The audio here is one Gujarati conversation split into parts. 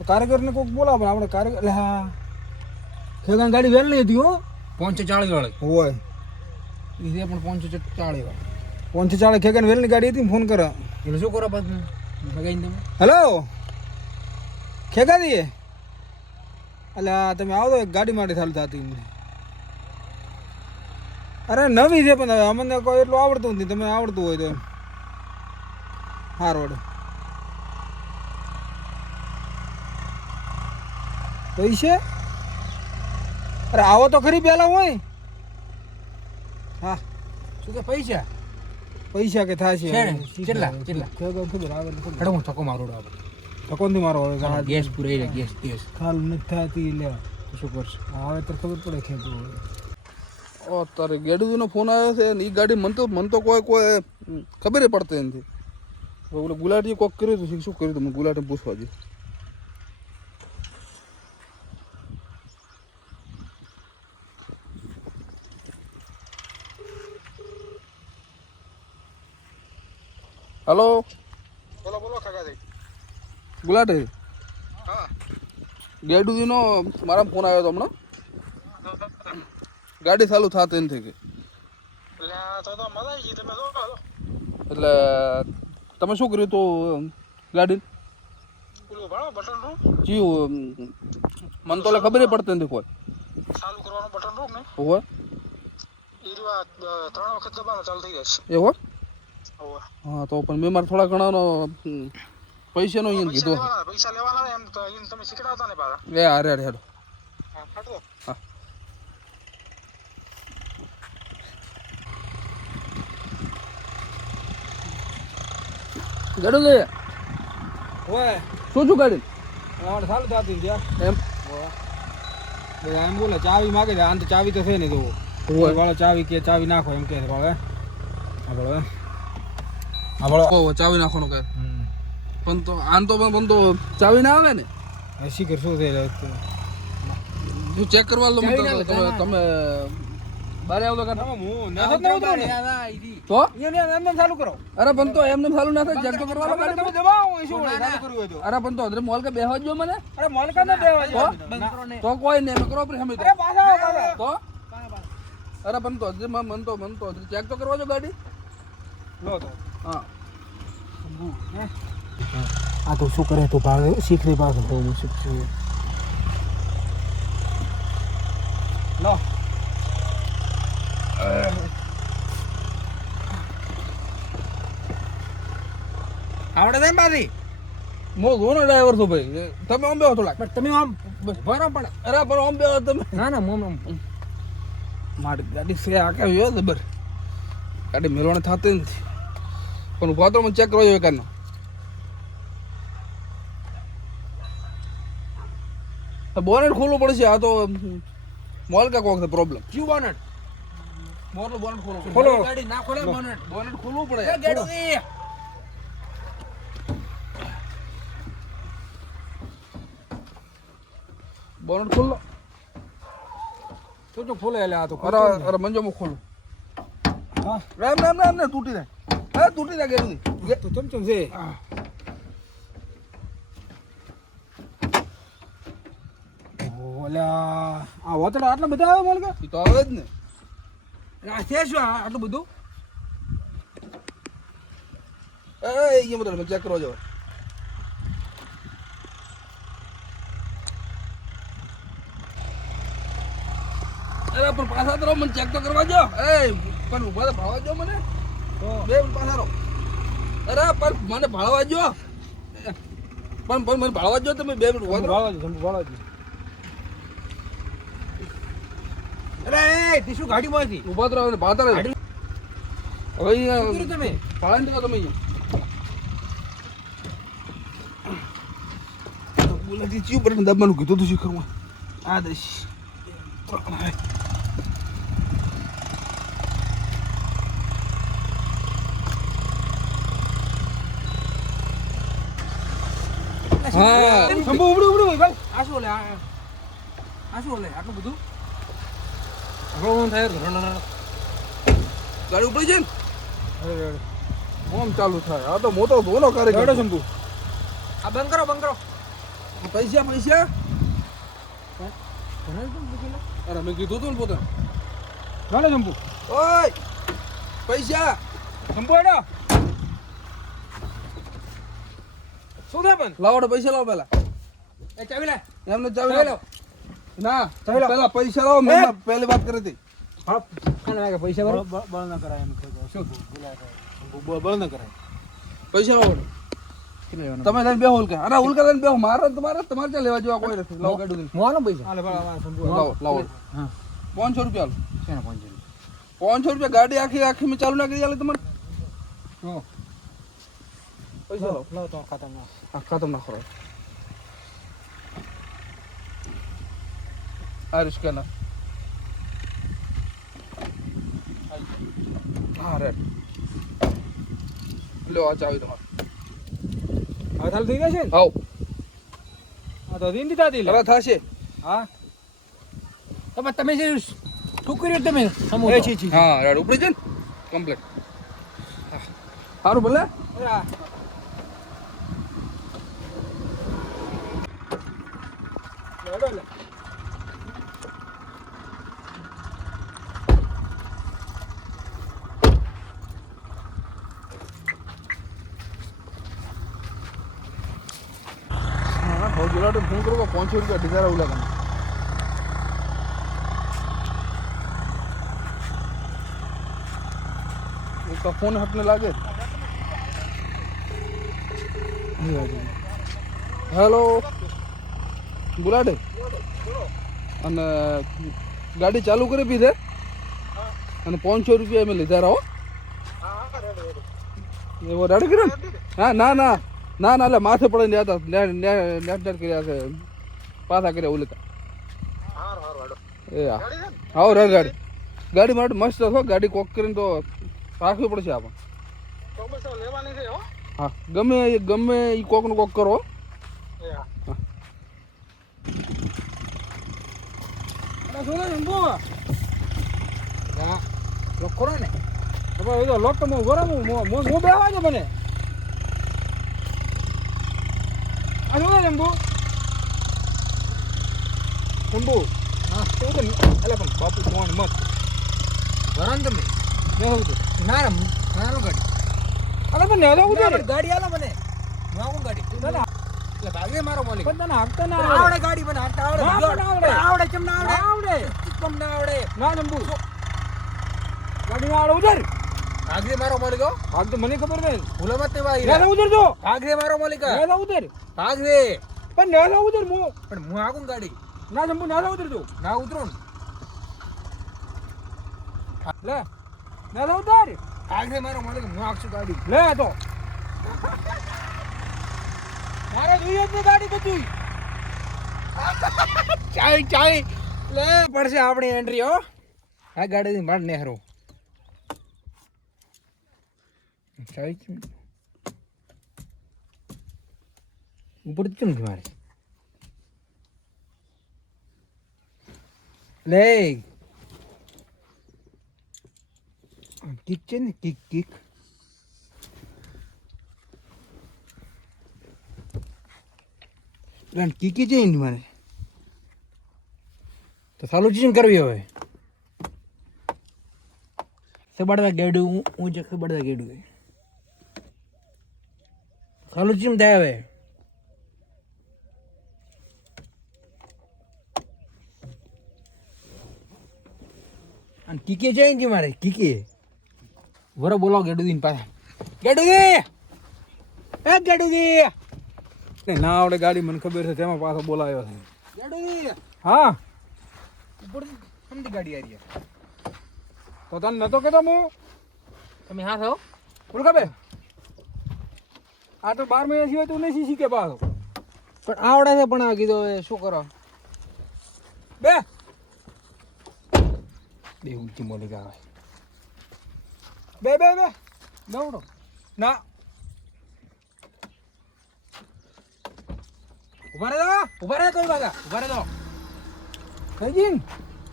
તો કારીગરને કોઈક બોલાવો આપણે કારીગર એટલે હા ખેગાન ગાડી વેલ નહીં હતી હો 540 વાળી હોય ઈ પણ 540 વાળી 540 ખેગાન વેલની ગાડી હતી ફોન કરો એટલે શું કરો પછી ભગાઈને તમે હેલો ખેગાદી એટલે તમે આવો તો એક ગાડી માટે ચાલુ થતી અરે નવી છે પણ અમને કોઈ એટલું આવડતું નથી તમે આવડતું હોય તો હા રોડ પૈસે અરે આવો તો ખરી પેલા હોય હા શું કે પૈસા પૈસા કે થાય છે કેટલા ખબર આવે હેડો હું ચકો મારો આપણે તકોનથી મારો હવે ગેસ પૂરી ગેસ ખાલ નથી થતી લે શું કરશે હવે તો ખબર પડે ખેતું ઓ તારે ગેડુનો ફોન આવ્યો છે ને એ ગાડી મન તો કોઈ ખબર પડતી નથી ઓલો ગુલાટી કોક કર્યું હતું શું કર્યું હતું મને ગુલાટી પૂછવા દે હલો બોલો બોલો કાકાજી ગુલાટી હા ગેડુનો મારા ફોન આવ્યો હતો હમણાં ગાડી ચાલુ થતી નથી કે એટલે તમે શું કર્યું તો ગાડી જીવ મને તો ખબર પડતી નથી કોઈ ચાલુ કરવાનું બટન રોક ને હોય એ રીવા 3 વખત દબાવો ચાલુ થઈ જશે એવો હોવે હા તો પણ મેં મારે થોડા ઘણાનો પૈસાનો અહીંયા કીધો પૈસા લેવાના એમ તો અહીં તમે શીખડાવતા ને પાછા એ હારે હારે હેડો હા ફાટો હા ગાડી લે ઓય શું ગાડી અમારે ચાલુ થતી ત્યાં એમ બધા એમ બોલે ચાવી માગે છે આમ તો ચાવી તો છે ને તો હોય વાળો ચાવી કે ચાવી નાખો એમ કે છે હવે આપણે ચાવી નાખવાનું કે પણ તો આમ તો પણ તો ચાવી ના આવે ને શીખર શું થઈ જો ચેક કરવા લો તમે બારે આવતો કે તો એમ ચાલુ કરો અરે પણ તો એમને ચાલુ ના થાય ચેક તો કરવા લો તમે દબાવો શું ચાલુ કરવું હોય તો અરે પણ તો અરે મોલ કે બેહવા જો મને અરે મોન કા ના દેવા તો કોઈ નહીં કરો પ્રેમ અરે પાછા તો અરે પણ તો હજુ મન તો ચેક તો કરવા જો ગાડી લો તો હા આ તો શું કરે તું ભાગ શીખ લે પાછો હું શીખશું લો આવડે છે બાજી મો ગોનો ડ્રાઈવર છો ભાઈ તમે આમ બેહો થોડા પણ તમે આમ ભરો પણ અરે પણ આમ બેહો તમે ના ના મોમ મારી ગાડી સે આ કે જો જબર ગાડી મેલવાને થતી નથી પણ ઉભા તો મને ચેક કરવા જોઈએ કાનો બોનેટ ખોલવું પડશે આ તો મોલ કા કોક પ્રોબ્લેમ ક્યુ બોનટ મોરનો બોનેટ ખોલો ખોલો ગાડી ના ખોલે બોનેટ ખોલવું પડે એ ગેડો દી બોનેટ ખોલો તો ફૂલે એટલે આ તો અરે મંજો મો ખોલું હા રામ ને તૂટી જાય હા તૂટી જાય ગેલું તો ચમચમ છે ઓલા આ વતડા આટલા બધા આવે મોલકા ઈ તો આવે જ ને આ છે શું આટલું બધું એ મતલબ ચેક કરવા જાવ અરે પણ પાછા તો મને ચેક તો કરવા જો એ પણ ઉભા તો ભાળવા જો મને બે પાછા રહો અરે પણ મને ભાળવા જો પણ મને ભાળવા જો તમે 2 મિનિટ ઉભા રહો વાળા અરે એ તીસુ ગાડી માંથી ઉભા તો રહો ને ભાળતા રહો હવે કીધું તમે ભાળા ને તમે બોલાથી ચીવ પર દબાનું કીધું તું શીખરમાં આ દઈશ હા શંભુ ઉડું ભાઈ આ શું લે આ શું લે આટલું બધું થાય ગાડી ઉપડી જાય ને ઓમ ચાલુ થાય આ તો મોટો ધોનો કારીગર ગડો શંભુ આ બંધ કરો પૈસા પૈસા ઘણા કેમ મૂકેલા? અરે મેં કીધું તું ને પોતે ચાલો જંબુ. ઓય પૈસા જંબુ હેડો. શું થાય પણ? લાવો પૈસા લાવો પેલા એ ચાવી લે. એમને ચાવી ચાવી લાવો ના ચાવી લાવો. પેલા પૈસા લાવો મેં પહેલી વાત કરી હતી હા. આને વાગે પૈસા ભરો. બળ ના કરાય એમ કહો. શું બળ ના કરાય. પૈસા લાવો કેટલે લેવાના? તમે લઈને બેહો ઉલકા અરે ઉલકા લઈને બેહો મારે તમારે ત્યાં લેવા જેવા કોઈ નથી લાવો ગાડું લઈને મોનો પૈસા. હાલે બળ આ જંબુ. લાવો લાવો હા. 500 રૂપિયા શેના 500? 500 રૂપિયા ગાડી આખી મેં ચાલુ ના કરી આલે તમારે હો. પૈસા લાવો લાવ તો ખાતામાં. હા ખાતમ નાખો આ રિસ્કા ના હા રેડ લો આ ચાવી તમારે હવે ચાલુ થઈ ગયા છે ને? આવ હા તો દીન દીધા હતી લે. ખરા થશે હા. તમે જે ટુકર્યું તમે સમૂહ એ છી છી. હા રેડ ઉપડી જાય ને કમ્પ્લીટ સારું ભલે હા. હેડો લે. हाँ बहुत जोरा तो फोन करो 500 रुपया ढिकारा उला करना उसका फोन हटने लागे हेलो बुलाडे અને ગાડી ચાલુ કરી પીધે અને 500 રૂપિયા મેં લીધા રહો એવો રેડી કર્યો ને હા ના ના ના ના એટલે માથે પડીને જતા નેટ કર્યા છે પાછા કર્યા ઉલકા એ હા હા રેડ ગાડી ગાડી માટે મસ્ત હતો ગાડી કોક કરીને તો રાખવી પડશે આપણે હા ગમે એ કોકનું કોક કરો અરે શું છે જંબુ? હા લોક કરો ને. હવે એ તો લોક તો હું ગરમ હું બેવા છે મને. આ શું છે જંબુ? જંબુ. હા શું છે? એટલે પણ બાપુ કોણ મત. ભરો ને તમે. બેહું છું. ના રે નાનો ગાડી. અરે પણ નેલો ના, ઉતાર. પણ ગાડી આલો મને. હું આવું ગાડી. ના, ના. એટલે ભાગે મારો માલિક. પણ તને હાંકતા ના આવડે આવડે. ગાડી મને હાંકતા આવડે. ના, બીજો પણ આવડે. આવડે કેમ ના ના આવડે? આવડે. કેમ ના આવડે? ના જંબુ. ગાડી ના આવડે ઉતાર. ભાગે મારો માલિક હો. હાક તો મને ખબર નહીં. ભૂલો મત ને ભાઈ. નેલો ઉતારજો. ભાગે મારો માલિક. નેલો ઉતાર. ભાગે. પણ નેલો ઉતાર મો. પણ હું આવું ગાડી. ના જંબુ નેલો ઉતારજો. ના ઉતરો ને. લે. નેલો ઉતાર. ભાગે મારો માલિક હું આખશું ગાડી. લે તો. મારે જોઈએ જ નહીં ગાડી બધી. ચાઈ લે પડશે આપણી એન્ટ્રી હો. આ ગાડીથી માર નેહરો. ચાઈ ઉપર તો નથી મારે. લે કિક છે ને કિક કીકી છે એની મારે તો સાલું ચીન કરવી હવે સબડવા ગેડું હું જે સબડવા ગેડું સાલું ચીમ થાય હવે અને કીકે છે એની મારે કીકે વરો બોલાવો ગેડું દીને પાછા ગેડું દી એ ગેડું દી ના આવડે ગાડી મને ખબર છે તેમાં પાછો બોલાયો છે. ગેડું દી હા ઉપર સમજી ગાડી આવી તો તને નતો કહેતો હું તમે હા થાઓ બોલ ખબર આ તો 12 મહિના સિવાય તું નહીં શીખે પાછો પણ આવડે છે પણ આ કીધું હવે શું કરો બે બે ઉલટી મોલી આવે બે બે બે દોડો ના ઉભા રહે કોઈ બાગા ઉભા રહે તો થઈ ગઈ ને?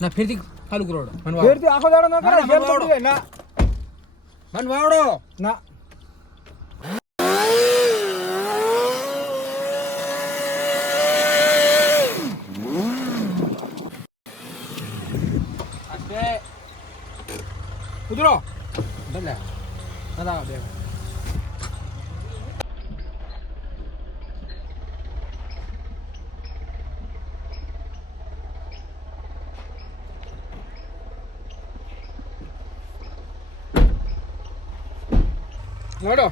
ના ફેરથી ચાલુ કરો ફેરથી આખો દાડો ના કરાય ના, જેમ વાવડો. પડી જાય. ના મન વાવડો ઉતરો ભલે ના બે હેડો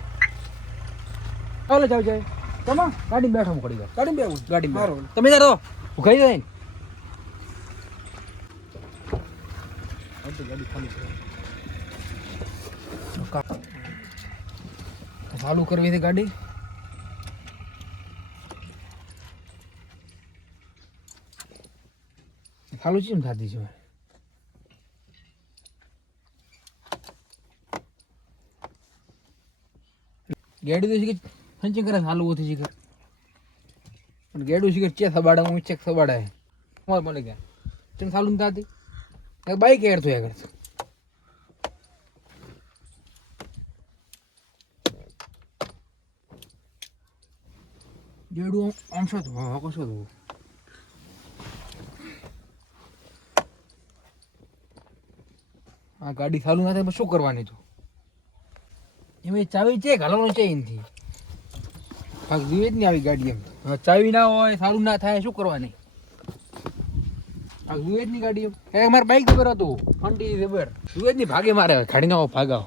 ચાલો જાવ જાય તમે ગાડી બેઠો હું કરી ગાડી બેવું ગાડી સારું. તમે જાઓ હું ખાઈ જાય ગાડી ખાલી ચાલુ કરવી હતી ગાડી ચાલુ છે ને થતી છે ગેડું તો શીખે સંચી કરે હાલું ઓછી શીખર પણ ગેડું શીખર ચે સબાડા હું ચેક સબાડા હે માર મને ગયા ચેક હાલું થતી બાઈક એડ થયા કરતો ગેડું આમ શું હતું હા કશું હતું આ ગાડી ચાલુ ના થાય શું કરવાની તું એમાં ચાવી છે ઘાલવાનું છે એનથી હા જોઈએ જ નહીં આવી ગાડી એમ હવે ચાવી ના હોય સારું ના થાય શું કરવાની હા જોઈએ જ નહીં ગાડી એમ મારે બાઈક ખબર હતું ફંટી ખબર જોઈએ જ નહીં ભાગે મારે ગાડી ના ભાગાવ